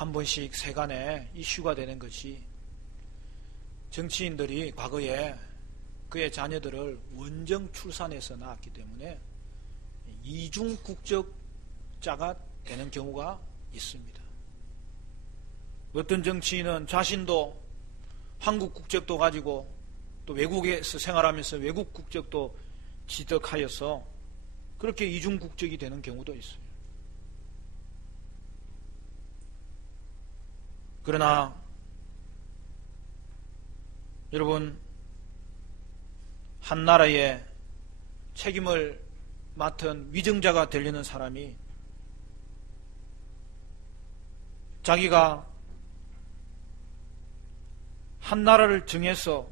한 번씩 세간에 이슈가 되는 것이 정치인들이 과거에 그의 자녀들을 원정 출산해서 낳았기 때문에 이중 국적자가 되는 경우가 있습니다. 어떤 정치인은 자신도 한국 국적도 가지고 또 외국에서 생활하면서 외국 국적도 취득하여서 그렇게 이중 국적이 되는 경우도 있어요. 그러나 여러분, 한 나라의 책임을 맡은 위정자가 되려는 사람이 자기가 한 나라를 정해서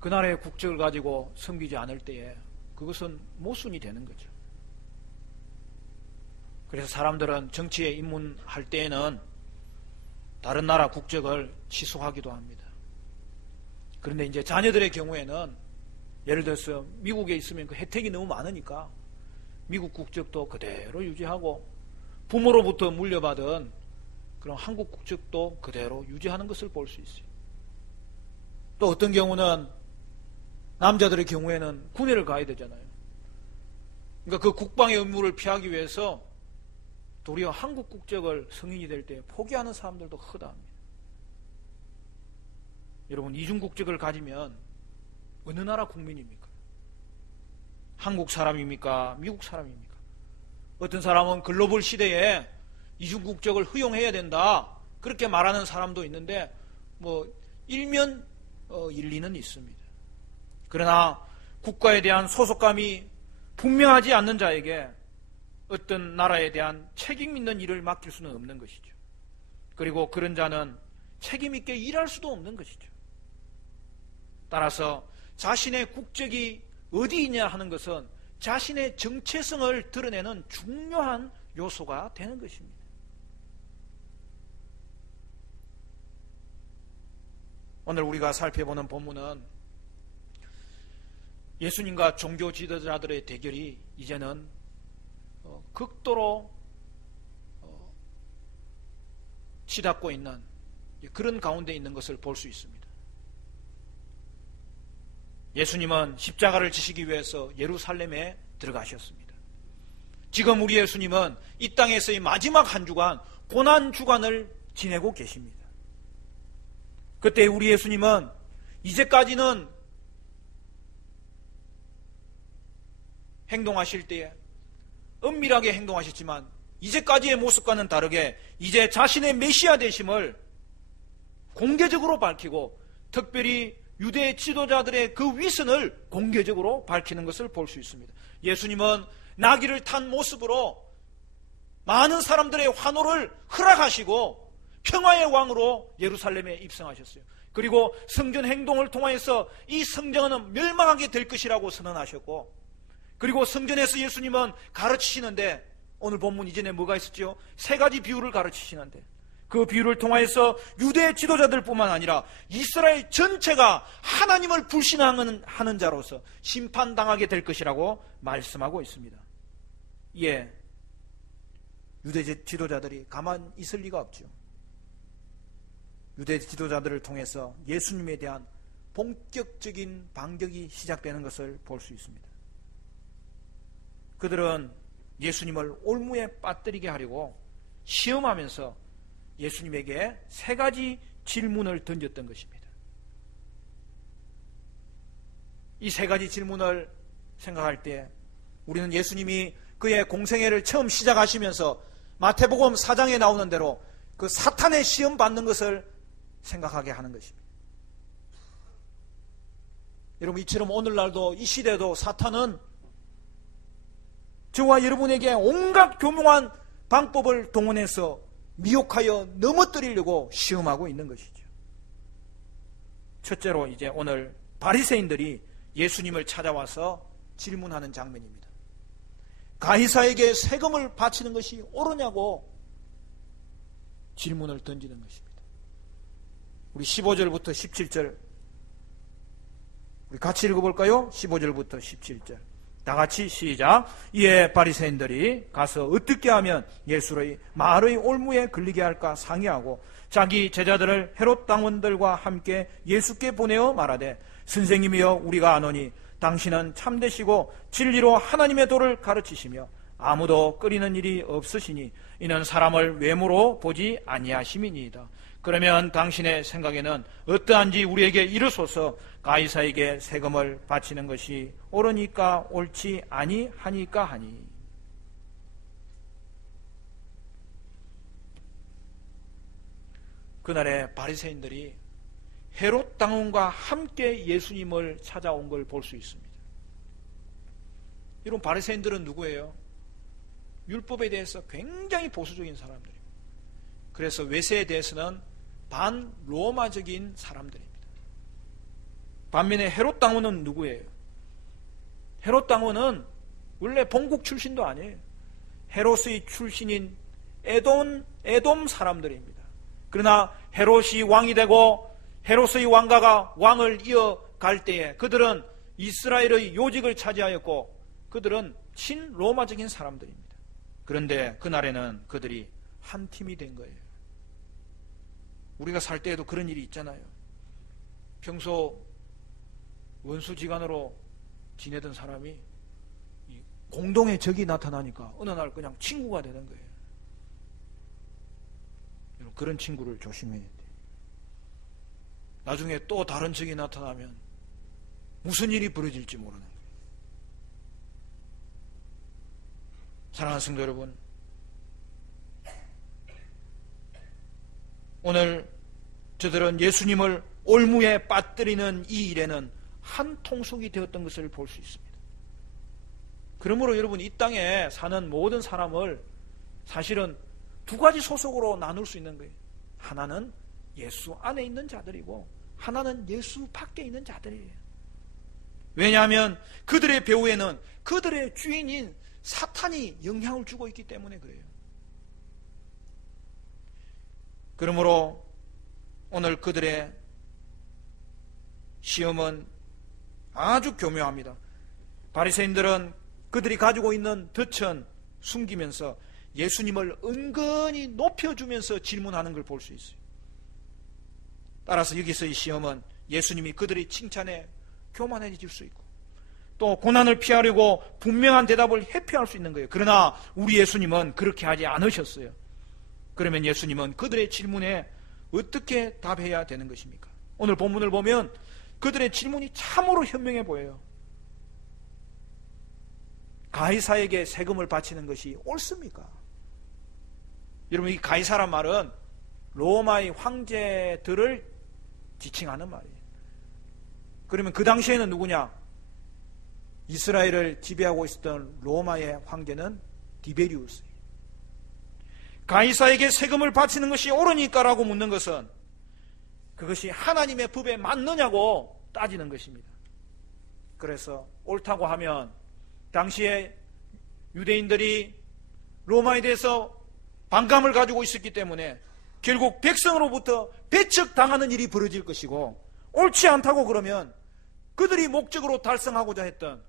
그 나라의 국적을 가지고 섬기지 않을 때에 그것은 모순이 되는 거죠. 그래서 사람들은 정치에 입문할 때에는 다른 나라 국적을 취소하기도 합니다. 그런데 이제 자녀들의 경우에는 예를 들어서 미국에 있으면 그 혜택이 너무 많으니까 미국 국적도 그대로 유지하고 부모로부터 물려받은 그런 한국 국적도 그대로 유지하는 것을 볼 수 있어요. 또 어떤 경우는 남자들의 경우에는 군대를 가야 되잖아요. 그러니까 그 국방의 의무를 피하기 위해서 도리어 한국 국적을 성인이 될 때 포기하는 사람들도 허다합니다. 여러분, 이중 국적을 가지면 어느 나라 국민입니까? 한국 사람입니까? 미국 사람입니까? 어떤 사람은 글로벌 시대에 이중 국적을 허용해야 된다 그렇게 말하는 사람도 있는데 일면 일리는 있습니다. 그러나 국가에 대한 소속감이 분명하지 않는 자에게 어떤 나라에 대한 책임 있는 일을 맡길 수는 없는 것이죠. 그리고 그런 자는 책임 있게 일할 수도 없는 것이죠. 따라서 자신의 국적이 어디 있냐 하는 것은 자신의 정체성을 드러내는 중요한 요소가 되는 것입니다. 오늘 우리가 살펴보는 본문은 예수님과 종교 지도자들의 대결이 이제는 극도로 치닫고 있는 그런 가운데 있는 것을 볼 수 있습니다. 예수님은 십자가를 지시기 위해서 예루살렘에 들어가셨습니다. 지금 우리 예수님은 이 땅에서의 마지막 한 주간 고난 주간을 지내고 계십니다. 그때 우리 예수님은 이제까지는 행동하실 때에 은밀하게 행동하셨지만 이제까지의 모습과는 다르게 이제 자신의 메시아 되심을 공개적으로 밝히고 특별히 유대 지도자들의 그 위선을 공개적으로 밝히는 것을 볼 수 있습니다. 예수님은 나귀를 탄 모습으로 많은 사람들의 환호를 허락하시고 평화의 왕으로 예루살렘에 입성하셨어요. 그리고 성전 행동을 통해서 이 성전은 멸망하게 될 것이라고 선언하셨고, 그리고 성전에서 예수님은 가르치시는데 오늘 본문 이전에 뭐가 있었죠? 세 가지 비유를 가르치시는데 그 비유를 통해서 유대 지도자들뿐만 아니라 이스라엘 전체가 하나님을 불신하는 자로서 심판당하게 될 것이라고 말씀하고 있습니다. 예, 유대 지도자들이 가만히 있을 리가 없죠. 유대 지도자들을 통해서 예수님에 대한 본격적인 반격이 시작되는 것을 볼 수 있습니다. 그들은 예수님을 올무에 빠뜨리게 하려고 시험하면서 예수님에게 세 가지 질문을 던졌던 것입니다. 이 세 가지 질문을 생각할 때 우리는 예수님이 그의 공생애를 처음 시작하시면서 마태복음 4장에 나오는 대로 그 사탄의 시험 받는 것을 생각하게 하는 것입니다. 여러분, 이처럼 오늘날도 이 시대도 사탄은 저와 여러분에게 온갖 교묘한 방법을 동원해서 미혹하여 넘어뜨리려고 시험하고 있는 것이죠. 첫째로 이제 오늘 바리새인들이 예수님을 찾아와서 질문하는 장면입니다. 가이사에게 세금을 바치는 것이 옳으냐고 질문을 던지는 것입니다. 우리 15절부터 17절 우리 같이 읽어볼까요? 15절부터 17절 다 같이 시작. 이에 바리새인들이 가서 어떻게 하면 예수를 마을의 올무에 걸리게 할까 상의하고 자기 제자들을 헤롯 당원들과 함께 예수께 보내어 말하되 선생님이여 우리가 아노니 당신은 참되시고 진리로 하나님의 도를 가르치시며 아무도 끓이는 일이 없으시니 이는 사람을 외모로 보지 아니하심이니이다. 그러면 당신의 생각에는 어떠한지 우리에게 이르소서. 가이사에게 세금을 바치는 것이 옳으니까 옳지 아니하니까 하니. 그날에 바리새인들이 헤롯 당원과 함께 예수님을 찾아온 걸 볼 수 있습니다. 이런 바리새인들은 누구예요? 율법에 대해서 굉장히 보수적인 사람들입니다. 그래서 외세에 대해서는 반로마적인 사람들입니다. 반면에 헤롯 당원은 누구예요? 헤롯 당원은 원래 본국 출신도 아니에요. 헤롯의 출신인 에돔 사람들입니다. 그러나 헤롯이 왕이 되고 헤롯의 왕가가 왕을 이어갈 때에 그들은 이스라엘의 요직을 차지하였고 그들은 친로마적인 사람들입니다. 그런데 그날에는 그들이 한 팀이 된 거예요. 우리가 살 때에도 그런 일이 있잖아요. 평소 원수지간으로 지내던 사람이 공동의 적이 나타나니까 어느 날 그냥 친구가 되는 거예요. 그런 친구를 조심해야 돼요. 나중에 또 다른 적이 나타나면 무슨 일이 벌어질지 모르는 거예요. 사랑하는 성도 여러분, 오늘 저들은 예수님을 올무에 빠뜨리는 이 일에는 한 통속이 되었던 것을 볼 수 있습니다. 그러므로 여러분, 이 땅에 사는 모든 사람을 사실은 두 가지 소속으로 나눌 수 있는 거예요. 하나는 예수 안에 있는 자들이고 하나는 예수 밖에 있는 자들이에요. 왜냐하면 그들의 배후에는 그들의 주인인 사탄이 영향을 주고 있기 때문에 그래요. 그러므로 오늘 그들의 시험은 아주 교묘합니다. 바리새인들은 그들이 가지고 있는 덫은 숨기면서 예수님을 은근히 높여주면서 질문하는 걸 볼 수 있어요. 따라서 여기서의 시험은 예수님이 그들의 칭찬에 교만해질 수 있고 또 고난을 피하려고 분명한 대답을 회피할 수 있는 거예요. 그러나 우리 예수님은 그렇게 하지 않으셨어요. 그러면 예수님은 그들의 질문에 어떻게 답해야 되는 것입니까? 오늘 본문을 보면 그들의 질문이 참으로 현명해 보여요. 가이사에게 세금을 바치는 것이 옳습니까? 여러분, 이 가이사란 말은 로마의 황제들을 지칭하는 말이에요. 그러면 그 당시에는 누구냐? 이스라엘을 지배하고 있었던 로마의 황제는 디베리우스예요. 가이사에게 세금을 바치는 것이 옳으니까라고 묻는 것은 그것이 하나님의 법에 맞느냐고 따지는 것입니다. 그래서 옳다고 하면 당시에 유대인들이 로마에 대해서 반감을 가지고 있었기 때문에 결국 백성으로부터 배척당하는 일이 벌어질 것이고, 옳지 않다고 그러면 그들이 목적으로 달성하고자 했던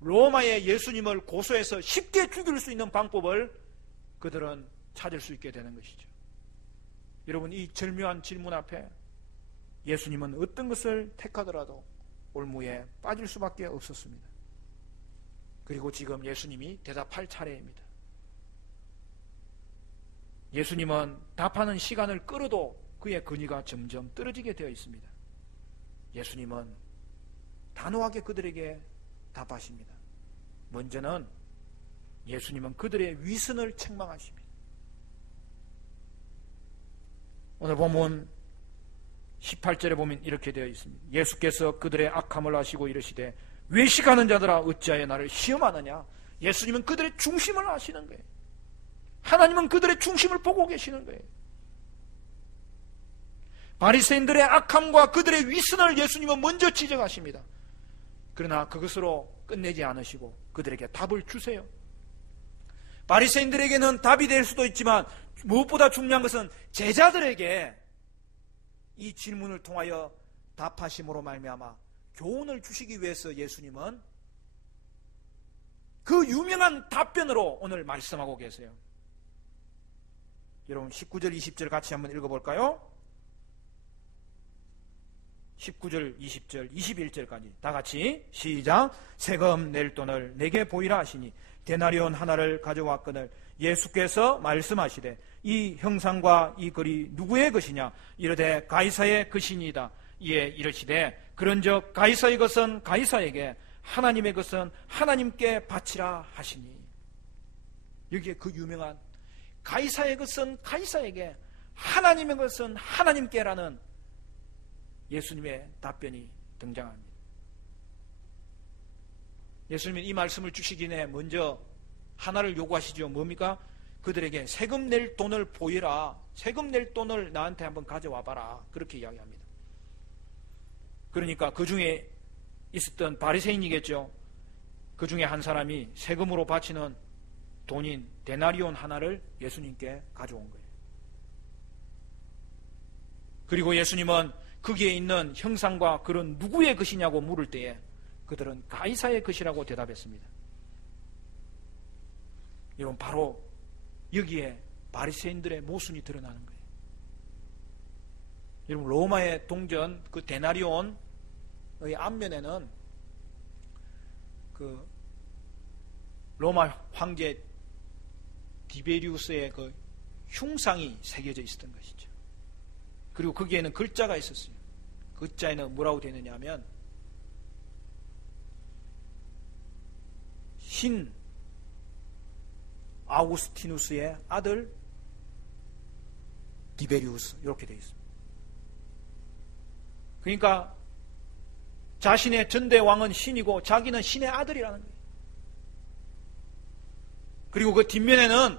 로마의 예수님을 고소해서 쉽게 죽일 수 있는 방법을 그들은 찾을 수 있게 되는 것이죠. 여러분, 이 절묘한 질문 앞에 예수님은 어떤 것을 택하더라도 올무에 빠질 수밖에 없었습니다. 그리고 지금 예수님이 대답할 차례입니다. 예수님은 답하는 시간을 끌어도 그의 근위가 점점 떨어지게 되어 있습니다. 예수님은 단호하게 그들에게 답하십니다. 먼저는 예수님은 그들의 위선을 책망하십니다. 오늘 본문 18절에 보면 이렇게 되어 있습니다. 예수께서 그들의 악함을 아시고 이르시되 외식하는 자들아 어찌하여 나를 시험하느냐. 예수님은 그들의 중심을 아시는 거예요. 하나님은 그들의 중심을 보고 계시는 거예요. 바리새인들의 악함과 그들의 위선을 예수님은 먼저 지적하십니다. 그러나 그것으로 끝내지 않으시고 그들에게 답을 주세요. 바리새인들에게는 답이 될 수도 있지만 무엇보다 중요한 것은 제자들에게 이 질문을 통하여 답하심으로 말미암아 교훈을 주시기 위해서 예수님은 그 유명한 답변으로 오늘 말씀하고 계세요. 여러분 19절 20절 같이 한번 읽어볼까요? 19절 20절 21절까지 다 같이 시작. 세금 낼 돈을 내게 보이라 하시니 데나리온 하나를 가져왔거늘 예수께서 말씀하시되 이 형상과 이 글이 누구의 것이냐 이르되 가이사의 것이니이다. 이에 이르시되 그런즉 가이사의 것은 가이사에게 하나님의 것은 하나님께 바치라 하시니. 여기에 그 유명한 가이사의 것은 가이사에게 하나님의 것은 하나님께라는 예수님의 답변이 등장합니다. 예수님은 이 말씀을 주시기 전에 먼저 하나를 요구하시죠. 뭡니까? 그들에게 세금 낼 돈을 보이라. 세금 낼 돈을 나한테 한번 가져와 봐라. 그렇게 이야기합니다. 그러니까 그 중에 있었던 바리새인이겠죠. 그 중에 한 사람이 세금으로 바치는 돈인 데나리온 하나를 예수님께 가져온 거예요. 그리고 예수님은 거기에 있는 형상과 글은 누구의 것이냐고 물을 때에 그들은 가이사의 것이라고 대답했습니다. 여러분 바로 여기에 바리새인들의 모순이 드러나는 거예요. 여러분 로마의 동전 그 데나리온의 앞면에는 그 로마 황제 디베리우스의 그 흉상이 새겨져 있었던 것이죠. 그리고 거기에는 글자가 있었어요. 그 글자에는 뭐라고 되어 있느냐 하면 신 아우구스티누스의 아들 디베리우스 이렇게 되어 있습니다. 그러니까 자신의 전대왕은 신이고 자기는 신의 아들이라는 거예요. 그리고 그 뒷면에는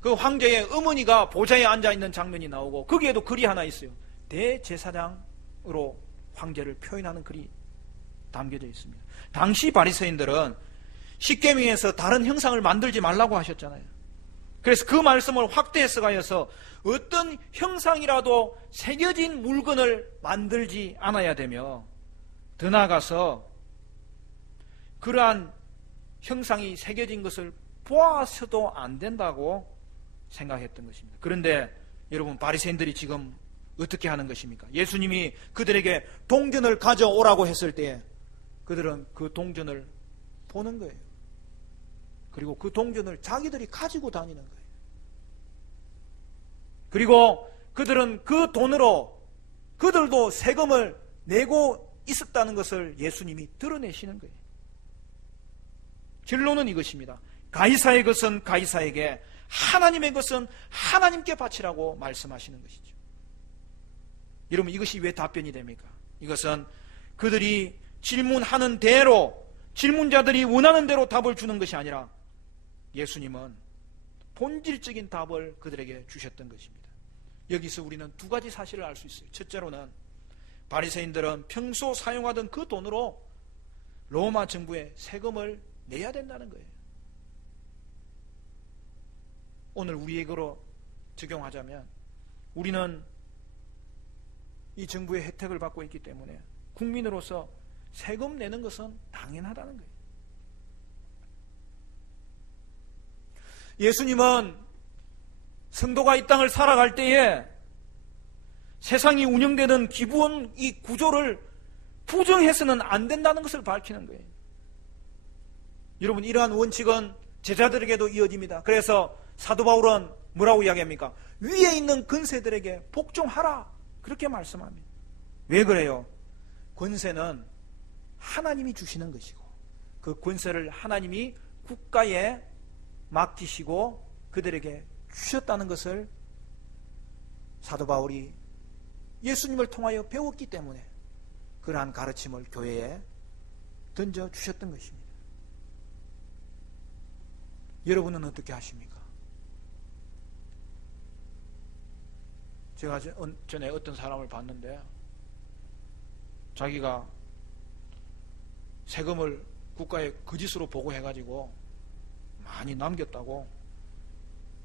그 황제의 어머니가 보좌에 앉아있는 장면이 나오고 거기에도 글이 하나 있어요. 대제사장으로 황제를 표현하는 글이 담겨져 있습니다. 당시 바리새인들은 십계명에서 다른 형상을 만들지 말라고 하셨잖아요. 그래서 그 말씀을 확대 해석하여서 어떤 형상이라도 새겨진 물건을 만들지 않아야 되며 더 나아가서 그러한 형상이 새겨진 것을 보아서도 안 된다고 생각했던 것입니다. 그런데 여러분 바리새인들이 지금 어떻게 하는 것입니까? 예수님이 그들에게 동전을 가져오라고 했을 때 그들은 그 동전을 보는 거예요. 그리고 그 동전을 자기들이 가지고 다니는 거예요. 그리고 그들은 그 돈으로 그들도 세금을 내고 있었다는 것을 예수님이 드러내시는 거예요. 결론은 이것입니다. 가이사의 것은 가이사에게, 하나님의 것은 하나님께 바치라고 말씀하시는 것이죠. 여러분 이것이 왜 답변이 됩니까? 이것은 그들이 질문하는 대로, 질문자들이 원하는 대로 답을 주는 것이 아니라 예수님은 본질적인 답을 그들에게 주셨던 것입니다. 여기서 우리는 두 가지 사실을 알 수 있어요. 첫째로는 바리새인들은 평소 사용하던 그 돈으로 로마 정부에 세금을 내야 된다는 거예요. 오늘 우리에게로 적용하자면 우리는 이 정부의 혜택을 받고 있기 때문에 국민으로서 세금 내는 것은 당연하다는 거예요. 예수님은 성도가 이 땅을 살아갈 때에 세상이 운영되는 기본 이 구조를 부정해서는 안 된다는 것을 밝히는 거예요. 여러분 이러한 원칙은 제자들에게도 이어집니다. 그래서 사도 바울은 뭐라고 이야기합니까? 위에 있는 권세들에게 복종하라 그렇게 말씀합니다. 왜 그래요? 권세는 하나님이 주시는 것이고 그 권세를 하나님이 국가에 맡기시고 그들에게 주셨다는 것을 사도 바울이 예수님을 통하여 배웠기 때문에 그러한 가르침을 교회에 던져주셨던 것입니다. 여러분은 어떻게 하십니까? 제가 전에 어떤 사람을 봤는데 자기가 세금을 국가에 거짓으로 보고해가지고 많이 남겼다고,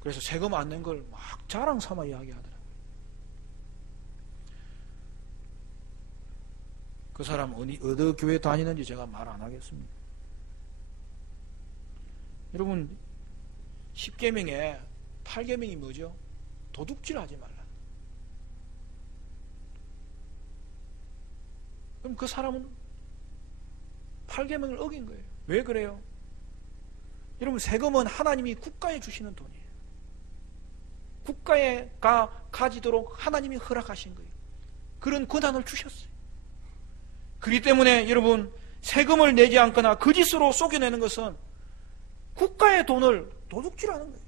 그래서 세금 안 낸 걸 막 자랑 삼아 이야기하더라고요. 그 사람 어느 교회 다니는지 제가 말 안 하겠습니다. 여러분 10계명에 8계명이 뭐죠? 도둑질하지 말라. 그럼 그 사람은 8계명을 어긴 거예요. 왜 그래요? 여러분 세금은 하나님이 국가에 주시는 돈이에요. 국가가 가지도록 하나님이 허락하신 거예요. 그런 권한을 주셨어요. 그렇기 때문에 여러분 세금을 내지 않거나 거짓으로 속여내는 것은 국가의 돈을 도둑질하는 거예요.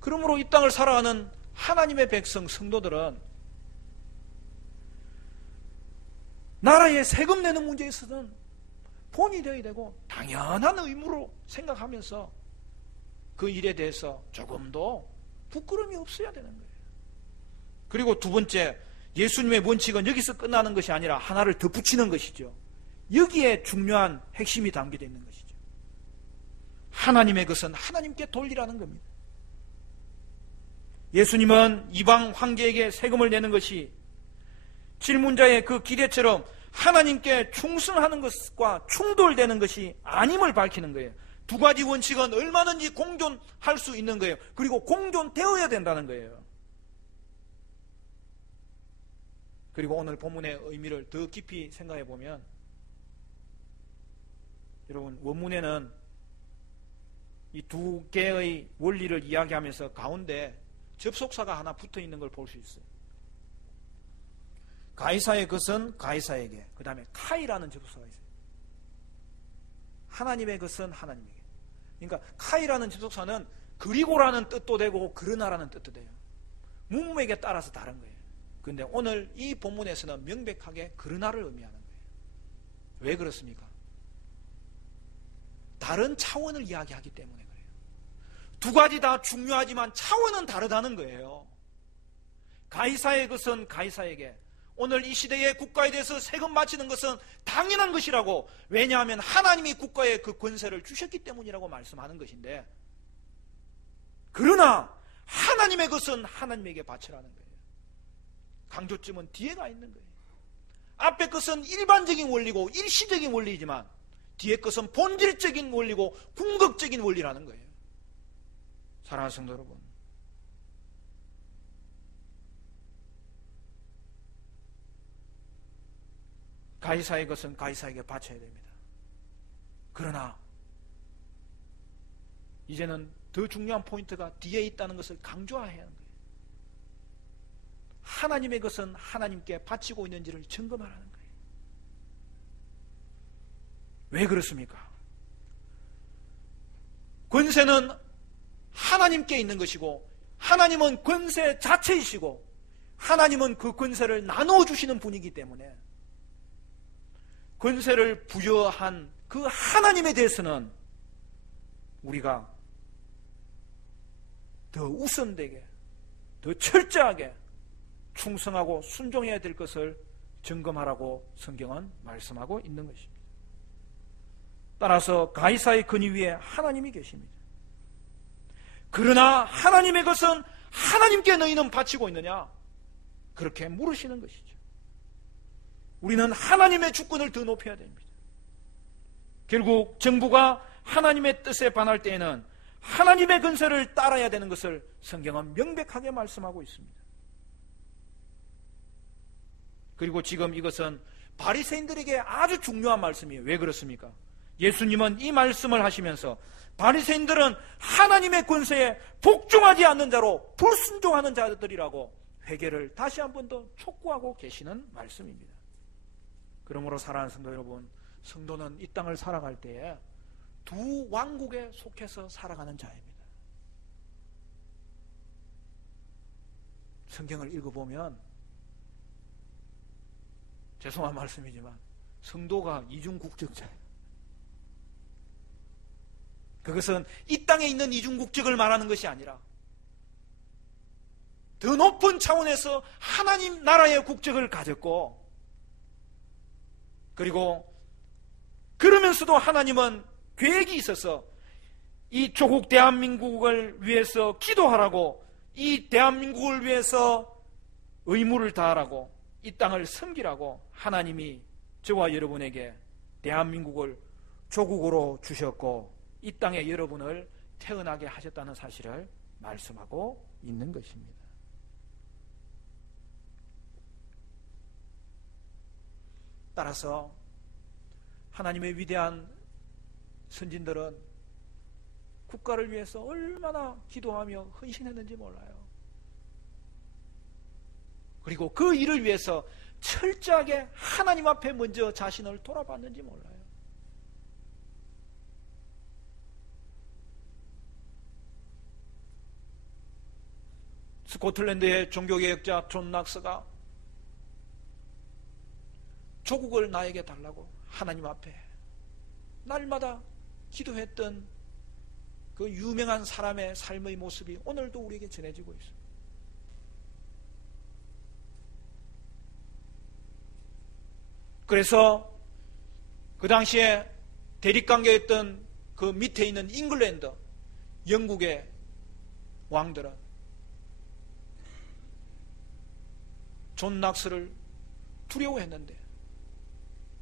그러므로 이 땅을 살아가는 하나님의 백성, 성도들은 나라의 세금 내는 문제에 있어서는 본이 되어야 되고 당연한 의무로 생각하면서 그 일에 대해서 조금도 부끄러움이 없어야 되는 거예요. 그리고 두 번째, 예수님의 원칙은 여기서 끝나는 것이 아니라 하나를 덧붙이는 것이죠. 여기에 중요한 핵심이 담겨져 있는 것이죠. 하나님의 것은 하나님께 돌리라는 겁니다. 예수님은 이방 황제에게 세금을 내는 것이 질문자의 그 기대처럼 하나님께 충성하는 것과 충돌되는 것이 아님을 밝히는 거예요. 두 가지 원칙은 얼마든지 공존할 수 있는 거예요. 그리고 공존되어야 된다는 거예요. 그리고 오늘 본문의 의미를 더 깊이 생각해 보면 여러분 원문에는 이 두 개의 원리를 이야기하면서 가운데 접속사가 하나 붙어 있는 걸 볼 수 있어요. 가이사의 것은 가이사에게, 그 다음에 카이라는 접속사가 있어요. 하나님의 것은 하나님에게. 그러니까 카이라는 접속사는 그리고라는 뜻도 되고 그러나라는 뜻도 돼요. 문맥에 따라서 다른 거예요. 그런데 오늘 이 본문에서는 명백하게 그러나를 의미하는 거예요. 왜 그렇습니까? 다른 차원을 이야기하기 때문에 그래요. 두 가지 다 중요하지만 차원은 다르다는 거예요. 가이사의 것은 가이사에게, 오늘 이 시대의 국가에 대해서 세금 바치는 것은 당연한 것이라고, 왜냐하면 하나님이 국가에 그 권세를 주셨기 때문이라고 말씀하는 것인데, 그러나 하나님의 것은 하나님에게 바치라는 거예요. 강조점은 뒤에 가 있는 거예요. 앞에 것은 일반적인 원리고 일시적인 원리이지만 뒤에 것은 본질적인 원리고 궁극적인 원리라는 거예요. 사랑하는 성도 여러분, 가이사의 것은 가이사에게 바쳐야 됩니다. 그러나 이제는 더 중요한 포인트가 뒤에 있다는 것을 강조해야 하는 거예요. 하나님의 것은 하나님께 바치고 있는지를 점검하라는 거예요. 왜 그렇습니까? 권세는 하나님께 있는 것이고 하나님은 권세 자체이시고 하나님은 그 권세를 나누어 주시는 분이기 때문에 권세를 부여한 그 하나님에 대해서는 우리가 더 우선되게, 더 철저하게 충성하고 순종해야 될 것을 점검하라고 성경은 말씀하고 있는 것입니다. 따라서 가이사의 근위 위에 하나님이 계십니다. 그러나 하나님의 것은 하나님께 너희는 바치고 있느냐? 그렇게 물으시는 것이죠. 우리는 하나님의 주권을 더 높여야 됩니다. 결국 정부가 하나님의 뜻에 반할 때에는 하나님의 권세를 따라야 되는 것을 성경은 명백하게 말씀하고 있습니다. 그리고 지금 이것은 바리새인들에게 아주 중요한 말씀이에요. 왜 그렇습니까? 예수님은 이 말씀을 하시면서 바리새인들은 하나님의 권세에 복종하지 않는 자로 불순종하는 자들이라고 회개를 다시 한 번 더 촉구하고 계시는 말씀입니다. 그러므로 사랑하는 성도 여러분, 성도는 이 땅을 살아갈 때에 두 왕국에 속해서 살아가는 자입니다. 성경을 읽어보면 죄송한 말씀이지만 성도가 이중국적자예요. 그것은 이 땅에 있는 이중국적을 말하는 것이 아니라 더 높은 차원에서 하나님 나라의 국적을 가졌고, 그리고 그러면서도 하나님은 계획이 있어서 이 조국 대한민국을 위해서 기도하라고, 이 대한민국을 위해서 의무를 다하라고, 이 땅을 섬기라고 하나님이 저와 여러분에게 대한민국을 조국으로 주셨고 이 땅에 여러분을 태어나게 하셨다는 사실을 말씀하고 있는 것입니다. 따라서 하나님의 위대한 선진들은 국가를 위해서 얼마나 기도하며 헌신했는지 몰라요. 그리고 그 일을 위해서 철저하게 하나님 앞에 먼저 자신을 돌아봤는지 몰라요. 스코틀랜드의 종교개혁자 존 낙스가 조국을 나에게 달라고 하나님 앞에 날마다 기도했던 그 유명한 사람의 삶의 모습이 오늘도 우리에게 전해지고 있습니다. 그래서 그 당시에 대립관계였던 그 밑에 있는 잉글랜드, 영국의 왕들은 존 낙스를 두려워했는데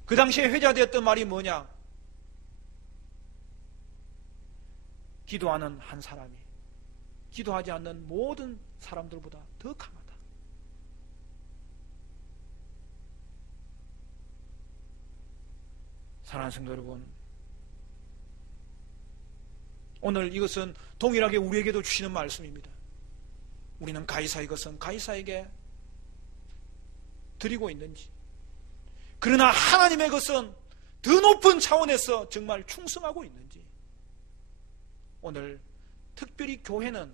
그 당시에 회자되었던 말이 뭐냐? 기도하는 한 사람이 기도하지 않는 모든 사람들보다 더 강하다. 사랑하는 성도 여러분, 오늘 이것은 동일하게 우리에게도 주시는 말씀입니다. 우리는 가이사의 것은 가이사에게 드리고 있는지, 그러나 하나님의 것은 더 높은 차원에서 정말 충성하고 있는지, 오늘 특별히 교회는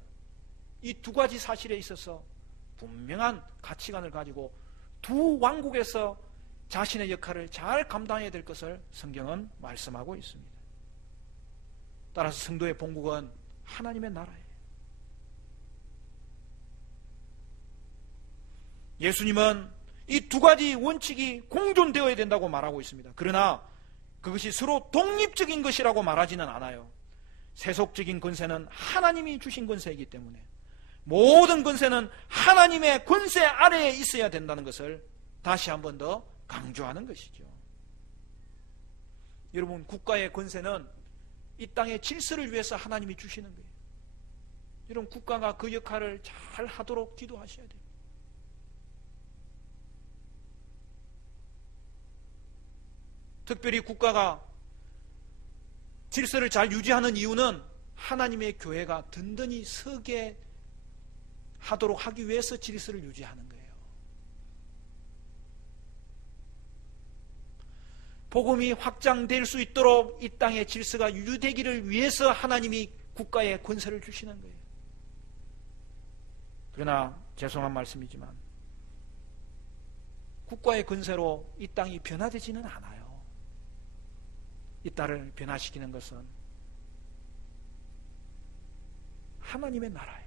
이 두 가지 사실에 있어서 분명한 가치관을 가지고 두 왕국에서 자신의 역할을 잘 감당해야 될 것을 성경은 말씀하고 있습니다. 따라서 성도의 본국은 하나님의 나라예요. 예수님은 이 두 가지 원칙이 공존되어야 된다고 말하고 있습니다. 그러나 그것이 서로 독립적인 것이라고 말하지는 않아요. 세속적인 권세는 하나님이 주신 권세이기 때문에 모든 권세는 하나님의 권세 아래에 있어야 된다는 것을 다시 한 번 더 강조하는 것이죠. 여러분, 국가의 권세는 이 땅의 질서를 위해서 하나님이 주시는 거예요. 여러분, 국가가 그 역할을 잘 하도록 기도하셔야 돼요. 특별히 국가가 질서를 잘 유지하는 이유는 하나님의 교회가 든든히 서게 하도록 하기 위해서 질서를 유지하는 거예요. 복음이 확장될 수 있도록 이 땅의 질서가 유지되기를 위해서 하나님이 국가에 권세를 주시는 거예요. 그러나 죄송한 말씀이지만 국가의 권세로 이 땅이 변화되지는 않아요. 이 땅을 변화시키는 것은 하나님의 나라예요.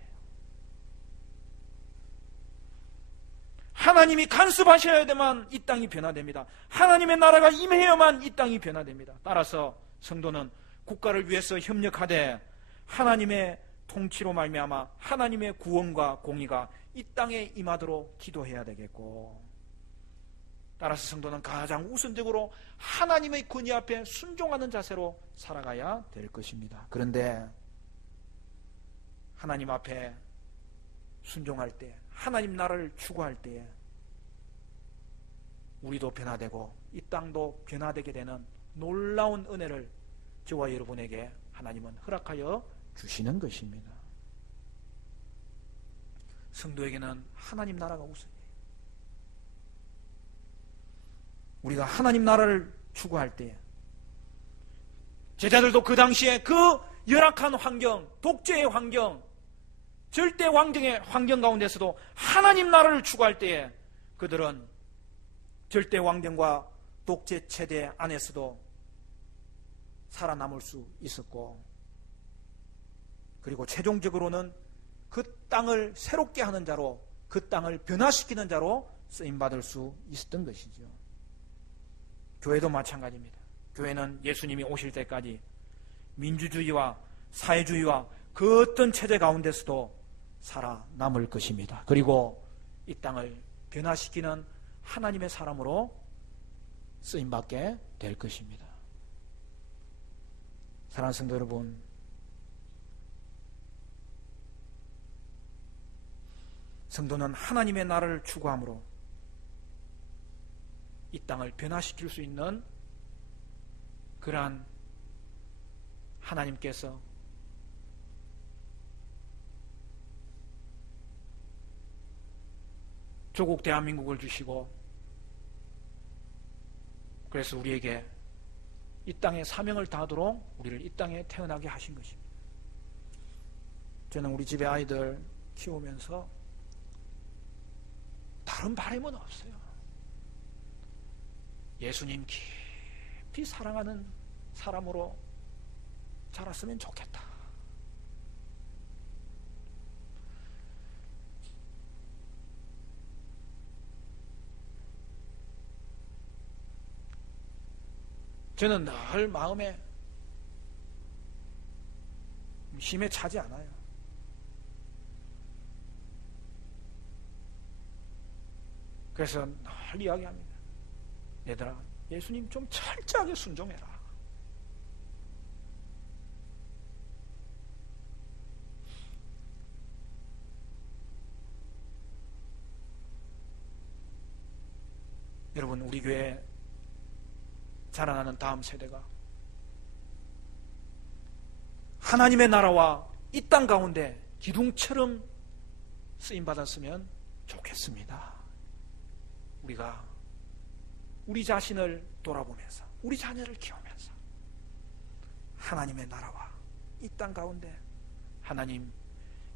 하나님이 간섭하셔야 되만 이 땅이 변화됩니다. 하나님의 나라가 임해야만 이 땅이 변화됩니다. 따라서 성도는 국가를 위해서 협력하되 하나님의 통치로 말미암아 하나님의 구원과 공의가 이 땅에 임하도록 기도해야 되겠고, 따라서 성도는 가장 우선적으로 하나님의 권위 앞에 순종하는 자세로 살아가야 될 것입니다. 그런데 하나님 앞에 순종할 때, 하나님 나라를 추구할 때에 우리도 변화되고 이 땅도 변화되게 되는 놀라운 은혜를 저와 여러분에게 하나님은 허락하여 주시는 것입니다. 성도에게는 하나님 나라가 우선이에요. 우리가 하나님 나라를 추구할 때, 제자들도 그 당시에 그 열악한 환경, 독재의 환경, 절대 왕정의 환경 가운데서도 하나님 나라를 추구할 때에 그들은 절대 왕정과 독재 체제 안에서도 살아남을 수 있었고, 그리고 최종적으로는 그 땅을 새롭게 하는 자로, 그 땅을 변화시키는 자로 쓰임받을 수 있었던 것이죠. 교회도 마찬가지입니다. 교회는 예수님이 오실 때까지 민주주의와 사회주의와 그 어떤 체제 가운데서도 살아남을 것입니다. 그리고 이 땅을 변화시키는 하나님의 사람으로 쓰임받게 될 것입니다. 사랑하는 성도 여러분, 성도는 하나님의 나라를 추구함으로 이 땅을 변화시킬 수 있는 그러한 하나님께서 조국 대한민국을 주시고, 그래서 우리에게 이 땅에 사명을 다하도록 우리를 이 땅에 태어나게 하신 것입니다. 저는 우리 집에 아이들 키우면서 다른 바람은 없어요. 예수님 깊이 사랑하는 사람으로 자랐으면 좋겠다. 저는 늘 마음에 힘에 차지 않아요. 그래서 늘 이야기합니다. 얘들아, 예수님 좀 철저하게 순종해라. 여러분, 우리 교회 자라나는 다음 세대가 하나님의 나라와 이 땅 가운데 기둥처럼 쓰임받았으면 좋겠습니다. 우리가 우리 자신을 돌아보면서 우리 자녀를 키우면서 하나님의 나라와 이 땅 가운데 하나님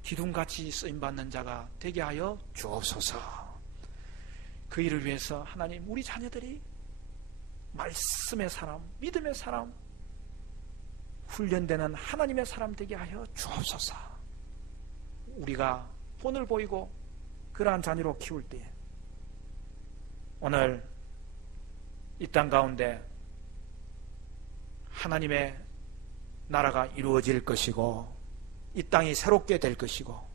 기둥같이 쓰임받는 자가 되게 하여 주옵소서. 그 일을 위해서 하나님 우리 자녀들이 말씀의 사람, 믿음의 사람, 훈련되는 하나님의 사람 되게 하여 주옵소서. 우리가 본을 보이고 그러한 자녀로 키울 때 오늘 이 땅 가운데 하나님의 나라가 이루어질 것이고 이 땅이 새롭게 될 것이고,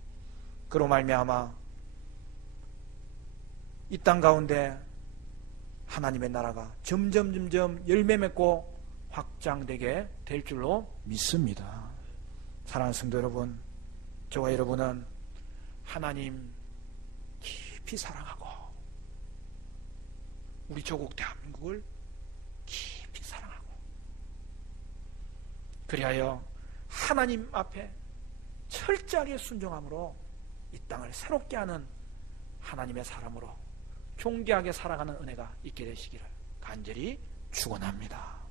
그로 말미암아 이 땅 가운데 하나님의 나라가 점점 열매 맺고 확장되게 될 줄로 믿습니다. 사랑하는 성도 여러분, 저와 여러분은 하나님 깊이 사랑하고 우리 조국 대한민국을 깊이 사랑하고, 그리하여 하나님 앞에 철저하게 순종함으로 이 땅을 새롭게 하는 하나님의 사람으로 존귀하게 살아가는 은혜가 있게 되시기를 간절히 축원합니다.